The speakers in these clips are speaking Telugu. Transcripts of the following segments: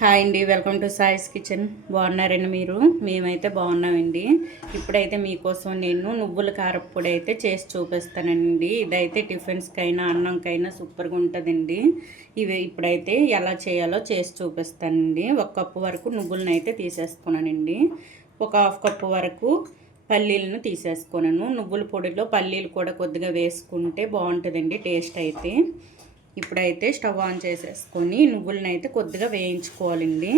హాయ్ అండి, వెల్కమ్ టు సాయిస్ కిచెన్. బాగున్నారండి మీరు? మేమైతే బాగున్నామండి. ఇప్పుడైతే మీకోసం నేను నువ్వుల కారప్పొడి అయితే చేసి చూపిస్తానండి. ఇదైతే టిఫిన్స్కైనా అన్నంకైనా సూపర్గా ఉంటుందండి. ఇవి ఇప్పుడైతే ఎలా చేయాలో చేసి చూపిస్తానండి. 1 కప్పు వరకు నువ్వులను అయితే తీసేసుకున్నానండి. ఒక 1/2 కప్పు వరకు పల్లీలను తీసేసుకున్నాను. నువ్వుల పొడిలో పల్లీలు కూడా కొద్దిగా వేసుకుంటే బాగుంటుందండి టేస్ట్ అయితే. ఇప్పుడైతే స్టవ్ ఆన్ చేసేసుకొని నువ్వులను అయితే కొద్దిగా వేయించుకోవాలండి.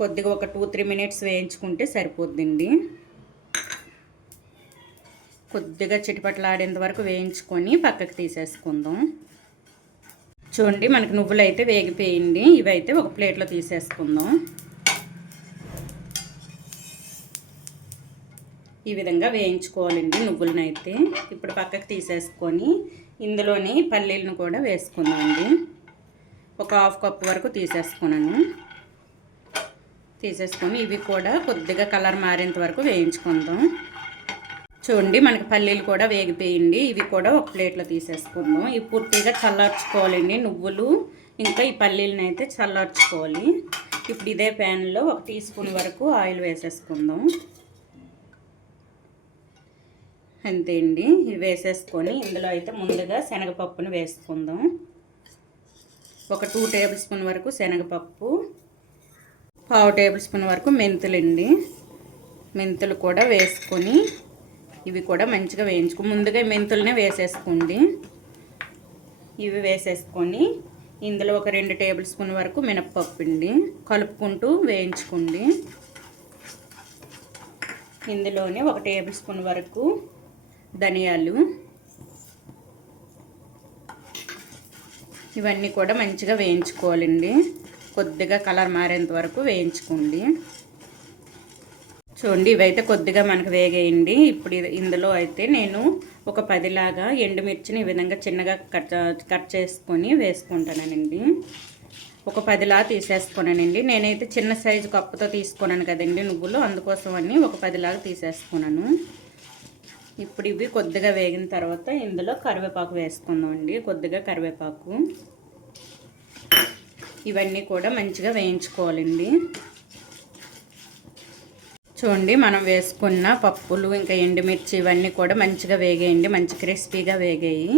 కొద్దిగా ఒక 2-3 మినిట్స్ వేయించుకుంటే సరిపోద్దండి. కొద్దిగా చిటపటలాడేంత వరకు వేయించుకొని పక్కకు తీసేసుకుందాం. చూడండి, మనకి నువ్వులు అయితే వేగిపోయింది. ఇవైతే ఒక ప్లేట్లో తీసేసుకుందాం. ఈ విధంగా వేయించుకోవాలండి నువ్వులను అయితే. ఇప్పుడు పక్కకు తీసేసుకొని ఇందులోని పల్లీలను కూడా వేసుకుందామండి. ఒక 1/2 కప్పు వరకు తీసేసుకొని ఇవి కూడా కొద్దిగా కలర్ మారేంత వరకు వేయించుకుందాం. చూడండి, మనకి పల్లీలు కూడా వేగిపోయింది. ఇవి కూడా ఒక ప్లేట్లో తీసేసుకుందాం. ఇవి పూర్తిగా చల్లార్చుకోవాలండి. నువ్వులు ఇంకా ఈ పల్లీలను అయితే చల్లార్చుకోవాలి. ఇప్పుడు ఇదే ప్యాన్లో 1 టీ స్పూన్ వరకు ఆయిల్ వేసేసుకుందాం. అంతే అండి. ఇవి వేసేసుకొని ఇందులో అయితే ముందుగా శనగపప్పును వేసుకుందాం. ఒక 2 టేబుల్ స్పూన్ వరకు శనగపప్పు, 1/2 టేబుల్ స్పూన్ వరకు మెంతులండి. మెంతులు కూడా వేసుకొని ఇవి కూడా మంచిగా ముందుగా మెంతులనే వేసేసుకోండి. ఇవి వేసేసుకొని ఇందులో ఒక 2 టేబుల్ స్పూన్ వరకు మినప్పప్పు అండి కలుపుకుంటూ వేయించుకోండి. ఇందులోనే 1 టేబుల్ స్పూన్ వరకు ధనియాలు, ఇవన్నీ కూడా మంచిగా వేయించుకోవాలండి. కొద్దిగా కలర్ మారేంత వరకు వేయించుకోండి. చూడండి, ఇవైతే కొద్దిగా మనకు వేగేయండి. ఇప్పుడు ఇందులో అయితే నేను ఒక 10 లాగా ఎండుమిర్చిని ఈ విధంగా చిన్నగా కట్ చేసుకొని వేసుకుంటానండి. ఒక 10 లా తీసేసుకున్నానండి. నేనైతే చిన్న సైజు కప్పుతో తీసుకున్నాను కదండి నువ్వులు, అందుకోసం అని ఒక 10 లాగా తీసేసుకున్నాను. ఇప్పుడు ఇవి కొద్దిగా వేగిన తర్వాత ఇందులో కరివేపాకు వేసుకుందామండి. కొద్దిగా కరివేపాకు, ఇవన్నీ కూడా మంచిగా వేయించుకోవాలండి. చూడండి, మనం వేసుకున్న పప్పులు ఇంకా ఎండుమిర్చి ఇవన్నీ కూడా మంచిగా వేగేయండి. మంచి క్రిస్పీగా వేగాయి.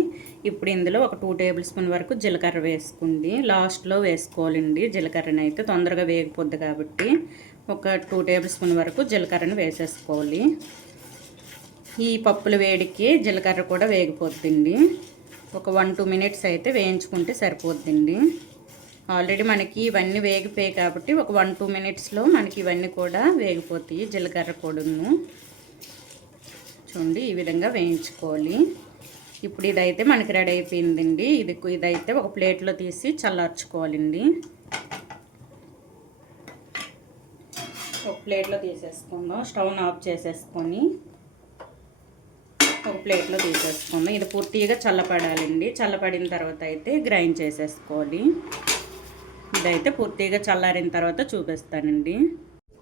ఇప్పుడు ఇందులో ఒక 2 టేబుల్ స్పూన్ వరకు జీలకర్ర వేసుకోండి. లాస్ట్లో వేసుకోవాలండి. జీలకర్రని అయితే తొందరగా వేగిపోద్ది కాబట్టి ఒక 2 టేబుల్ స్పూన్ వరకు జీలకర్రను వేసేసుకోవాలి. ఈ పప్పుల వేడికి జీలకర్ర కూడా వేగిపోద్దండి. ఒక 1-2 మినిట్స్ అయితే వేయించుకుంటే సరిపోద్దండి. ఆల్రెడీ మనకి ఇవన్నీ వేగిపోయాయి కాబట్టి ఒక 1-2 మినిట్స్లో మనకి ఇవన్నీ కూడా వేగిపోతాయి. జీలకర్ర పొడును చూడండి, ఈ విధంగా వేయించుకోవాలి. ఇప్పుడు ఇదైతే మనకి రెడీ అయిపోయిందండి. ఇదైతే ఒక ప్లేట్లో తీసి చల్లార్చుకోవాలండి. ఒక ప్లేట్లో తీసేసుకుందాం. స్టవ్ను ఆఫ్ చేసేసుకొని ఒక ప్లేట్లో తీసేసుకుందాం. ఇది పూర్తిగా చల్లపడాలండి. చల్లపడిన తర్వాత అయితే గ్రైండ్ చేసేసుకోవాలి. ఇదైతే పూర్తిగా చల్లారిన తర్వాత చూపిస్తానండి.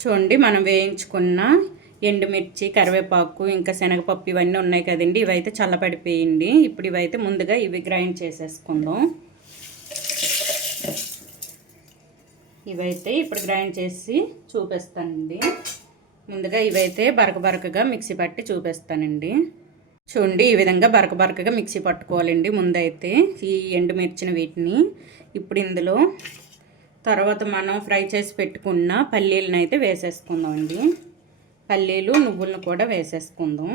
చూడండి, మనం వేయించుకున్న ఎండుమిర్చి, కరివేపాకు ఇంకా శనగపప్పు ఇవన్నీ ఉన్నాయి కదండి, ఇవైతే చల్లపడిపోయింది. ఇప్పుడు ఇవైతే ముందుగా ఇవి గ్రైండ్ చేసేసుకుందాం. ఇవైతే ఇప్పుడు గ్రైండ్ చేసి చూపిస్తానండి. ముందుగా ఇవైతే బరకగా మిక్సీ పట్టి చూపిస్తానండి. చూడండి, ఈ విధంగా బరకగా మిక్సీ పట్టుకోవాలండి ముందైతే ఈ ఎండుమిర్చిని వీటిని. ఇప్పుడు ఇందులో తర్వాత మనం ఫ్రై చేసి పెట్టుకున్న పల్లీలను అయితే వేసేసుకుందామండి. పల్లీలు, నువ్వులను కూడా వేసేసుకుందాం.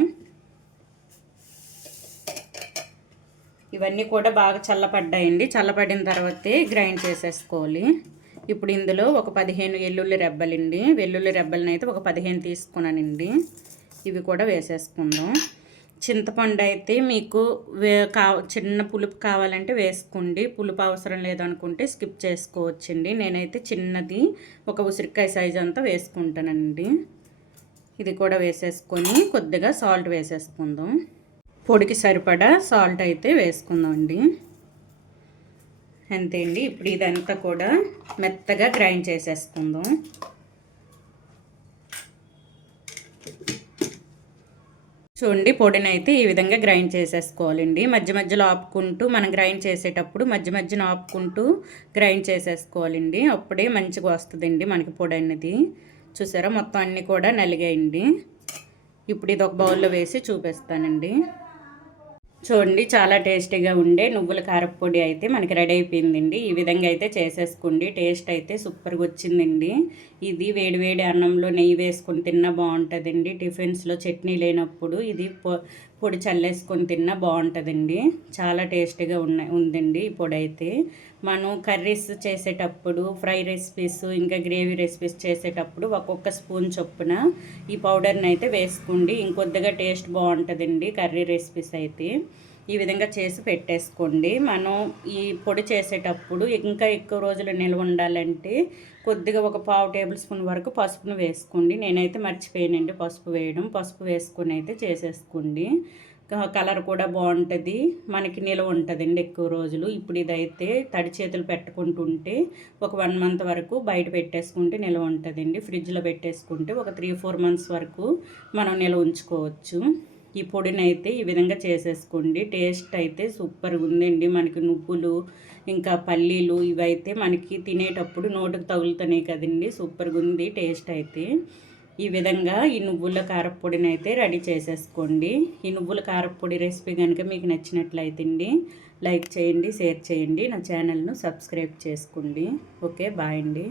ఇవన్నీ కూడా బాగా చల్లపడ్డాయండి. చల్లపడిన తర్వాతే గ్రైండ్ చేసేసుకోవాలి. ఇప్పుడు ఇందులో ఒక 15 వెల్లుల్లి రెబ్బలండి. వెల్లుల్లి రెబ్బలను అయితే ఒక 15 తీసుకున్నానండి. ఇవి కూడా వేసేసుకుందాం. చింతపండు అయితే మీకు చిన్న పులుపు కావాలంటే వేసుకోండి. పులుపు అవసరం లేదనుకుంటే స్కిప్ చేసుకోవచ్చండి. నేనైతే చిన్నది ఒక ఉసిరికాయ సైజు అంతా వేసుకుంటానండి. ఇది కూడా వేసేసుకొని కొద్దిగా సాల్ట్ వేసేసుకుందాం. పొడికి సరిపడా సాల్ట్ అయితే వేసుకుందామండి. అంతే అండి. ఇప్పుడు ఇదంతా కూడా మెత్తగా గ్రైండ్ చేసేసుకుందాం. చూడండి పొడిని అయితే ఈ విధంగా గ్రైండ్ చేసేసుకోవాలండి. మధ్య మధ్యలో ఆపుకుంటూ మనం గ్రైండ్ చేసేటప్పుడు మధ్య మధ్యన ఆపుకుంటూ గ్రైండ్ చేసేసుకోవాలండి. అప్పుడే మంచిగా వస్తుందండి మనకి పొడి అనేది. చూసారా మొత్తం అన్నీ కూడా నలిగాయండి. ఇప్పుడు ఇది ఒక బౌల్లో వేసి చూపిస్తానండి. చూడండి చాలా టేస్టీగా ఉండే నువ్వుల కారపొడి అయితే మనకి రెడీ అయిపోయిందండి. ఈ విధంగా అయితే చేసేసుకోండి. టేస్ట్ అయితే సూపర్గా వచ్చిందండి. ఇది వేడివేడి అన్నంలో నెయ్యి వేసుకొని తిన్నా బాగుంటుందండి. టిఫిన్స్లో చట్నీ లేనప్పుడు ఇది పొడి చల్లేసుకొని తిన్నా బాగుంటుందండి. చాలా టేస్టీగా ఉందండి ఈ పొడి అయితే. మనం కర్రీస్ చేసేటప్పుడు ఫ్రై రెసిపీస్ ఇంకా గ్రేవీ రెసిపీస్ చేసేటప్పుడు ఒక్కొక్క స్పూన్ చొప్పున ఈ పౌడర్ని అయితే వేసుకోండి. ఇంకొద్దిగా టేస్ట్ బాగుంటుందండి కర్రీ రెసిపీస్ అయితే. ఈ విధంగా చేసి పెట్టేసుకోండి. మనం ఈ పొడి చేసేటప్పుడు ఇంకా ఎక్కువ రోజులు నిల్వ ఉండాలంటే కొద్దిగా ఒక 1/2 టేబుల్ స్పూన్ వరకు పసుపును వేసుకోండి. నేనైతే మర్చిపోయానండి పసుపు వేయడం. పసుపు వేసుకొని అయితే చేసేసుకోండి. కలర్ కూడా బాగుంటుంది, మనకి నిల్వ ఉంటుందండి ఎక్కువ రోజులు. ఇప్పుడు ఇదైతే తడి చేతులు పెట్టుకుంటుంటే ఒక 1 మంత్ వరకు బయట పెట్టేసుకుంటే నిల్వ ఉంటుందండి. ఫ్రిడ్జ్లో పెట్టేసుకుంటే ఒక 3-4 మంత్స్ వరకు మనం నిల్వ ఉంచుకోవచ్చు. ఈ పొడిని అయితే ఈ విధంగా చేసేసుకోండి. టేస్ట్ అయితే సూపర్గా ఉందండి. మనకి నువ్వులు ఇంకా పల్లీలు ఇవైతే మనకి తినేటప్పుడు నోటుకు తగులుతున్నాయి కదండి. సూపర్గా ఉంది టేస్ట్ అయితే. ఈ విధంగా ఈ నువ్వుల కారపొడిని అయితే రెడీ చేసేసుకోండి. ఈ నువ్వుల కారపొడి రెసిపీ కనుక మీకు నచ్చినట్లయితే లైక్ చేయండి, షేర్ చేయండి, నా ఛానల్ను సబ్స్క్రైబ్ చేసుకోండి. ఓకే బాయ్ అండి.